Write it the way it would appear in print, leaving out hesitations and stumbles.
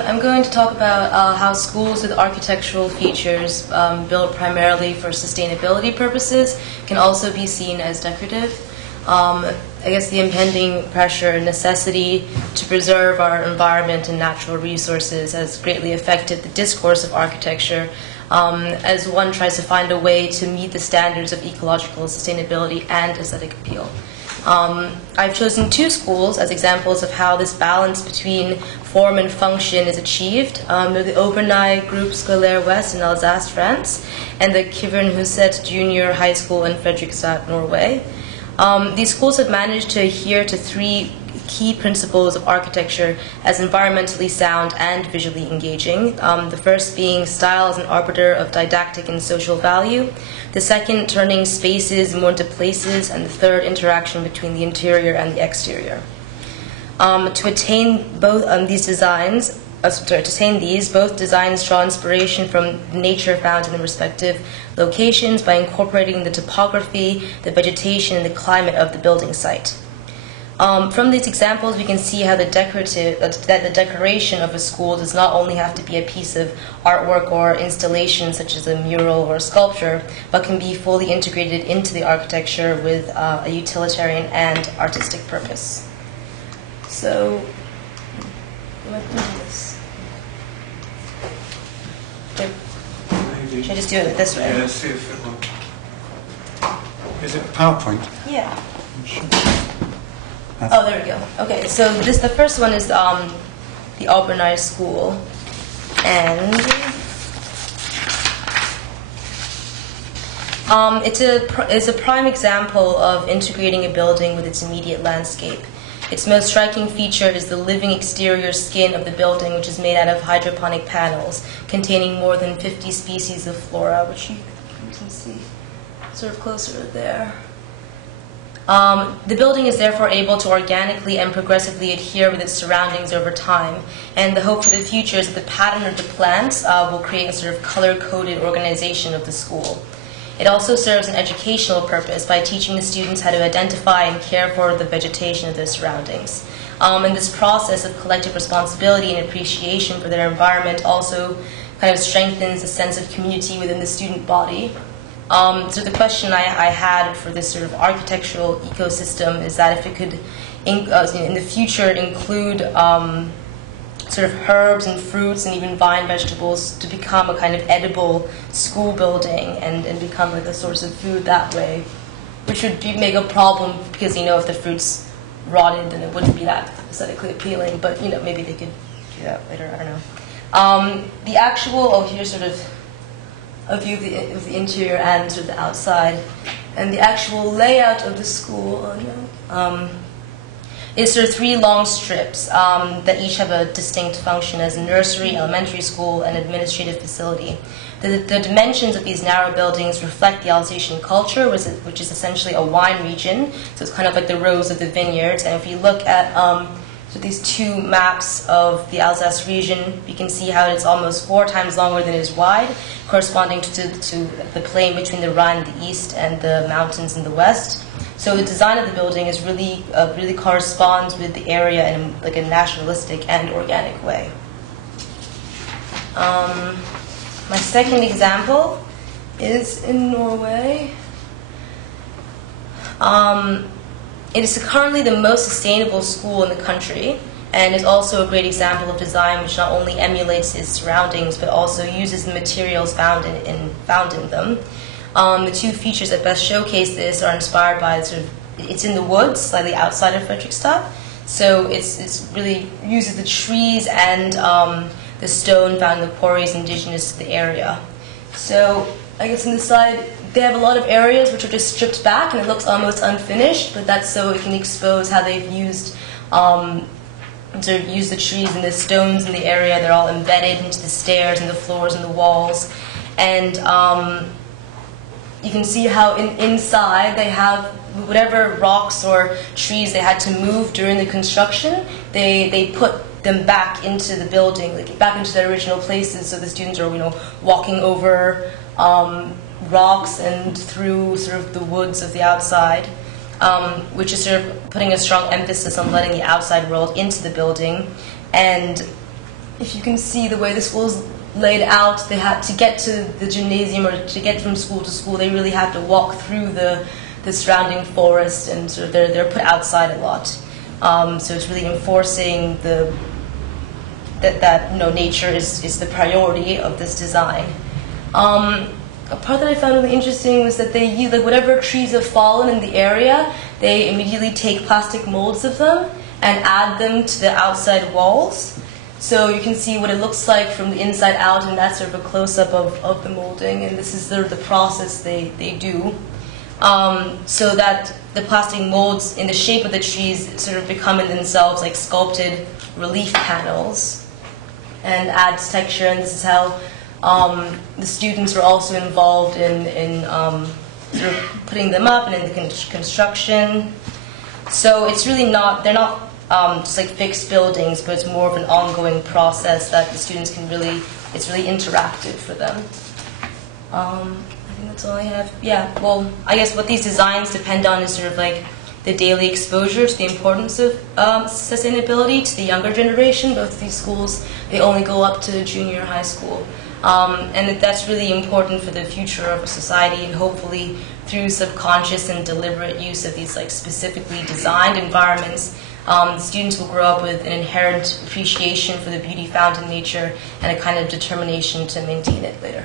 I'm going to talk about how schools with architectural features built primarily for sustainability purposes can also be seen as decorative. I guess the impending pressure and necessity to preserve our environment and natural resources has greatly affected the discourse of architecture as one tries to find a way to meet the standards of ecological sustainability and aesthetic appeal. I've chosen two schools as examples of how this balance between form and function is achieved. They're the Obernai Group Scolaire West in Alsace, France, and the Kvernhuset Junior High School in Fredrikstad, Norway. These schools have managed to adhere to three key principles of architecture as environmentally sound and visually engaging. The first being style as an arbiter of didactic and social value. The second, turning spaces more into places. And the third, interaction between the interior and the exterior. To attain both these designs, both designs draw inspiration from nature found in the respective locations by incorporating the topography, the vegetation, and the climate of the building site. From these examples, we can see how the decoration of a school does not only have to be a piece of artwork or installation, such as a mural or a sculpture, but can be fully integrated into the architecture with a utilitarian and artistic purpose. So, what do this? Should I just do it this way? Yeah, let's see if it will. Is it PowerPoint? Yeah. Oh, there we go. Okay, so the first one is the Obernai School, and it's a prime example of integrating a building with its immediate landscape. Its most striking feature is the living exterior skin of the building, which is made out of hydroponic panels containing more than 50 species of flora, which you can see sort of closer there. The building is therefore able to organically and progressively adhere with its surroundings over time, and the hope for the future is that the pattern of the plants will create a sort of color-coded organization of the school. It also serves an educational purpose by teaching the students how to identify and care for the vegetation of their surroundings. And this process of collective responsibility and appreciation for their environment also kind of strengthens a sense of community within the student body. So the question I had for this sort of architectural ecosystem is that if it could, in the future, include sort of herbs and fruits and even vine vegetables to become a kind of edible school building and become like a source of food that way, which would make a problem because, if the fruits rotted, then it wouldn't be that aesthetically appealing. But, maybe they could do that later. I don't know. The actual, here's sort of a view of the interior and sort of the outside, and the actual layout of the school is sort of three long strips that each have a distinct function as a nursery, elementary school, and administrative facility. The dimensions of these narrow buildings reflect the Alsatian culture, which is essentially a wine region, so it's kind of like the rows of the vineyards. And if you look at these two maps of the Alsace region, you can see how it's almost 4 times longer than it is wide, corresponding to the plain between the Rhine in the east and the mountains in the west. So the design of the building is really corresponds with the area in like a nationalistic and organic way. My second example is in Norway. It is currently the most sustainable school in the country, and is also a great example of design which not only emulates its surroundings but also uses the materials found in them. The two features that best showcase this are inspired by it's in the woods, slightly outside of Fredrikstad, so it's really uses the trees and the stone found in the quarries indigenous to the area. So I guess on the side, they have a lot of areas which are just stripped back and it looks almost unfinished, but that's so it can expose how they've used the trees and the stones in the area. They're all embedded into the stairs and the floors and the walls. And you can see how inside they have whatever rocks or trees they had to move during the construction, they put them back into the building, like back into their original places, so the students are, walking over rocks and through sort of the woods of the outside, which is sort of putting a strong emphasis on letting the outside world into the building. And if you can see the way the school's laid out, they have to get to the gymnasium or to get from school to school. They really have to walk through the surrounding forest, and sort of they're put outside a lot. So it's really enforcing that nature is the priority of this design. A part that I found really interesting was that they use, like, whatever trees have fallen in the area, they immediately take plastic molds of them and add them to the outside walls. So you can see what it looks like from the inside out, and that's sort of a close-up of the molding, and this is the process they do. So that the plastic molds in the shape of the trees sort of become in themselves like sculpted relief panels and adds texture, and this is how the students were also involved in sort of putting them up and in the construction. So it's really not, they're not just like fixed buildings, but it's more of an ongoing process that the students can really, it's really interactive for them. I think that's all I have. Yeah, well, I guess what these designs depend on is sort of like the daily exposure to the importance of sustainability to the younger generation. Both of these schools, they only go up to junior high school. And that's really important for the future of a society, and hopefully through subconscious and deliberate use of these like specifically designed environments, students will grow up with an inherent appreciation for the beauty found in nature and a kind of determination to maintain it later.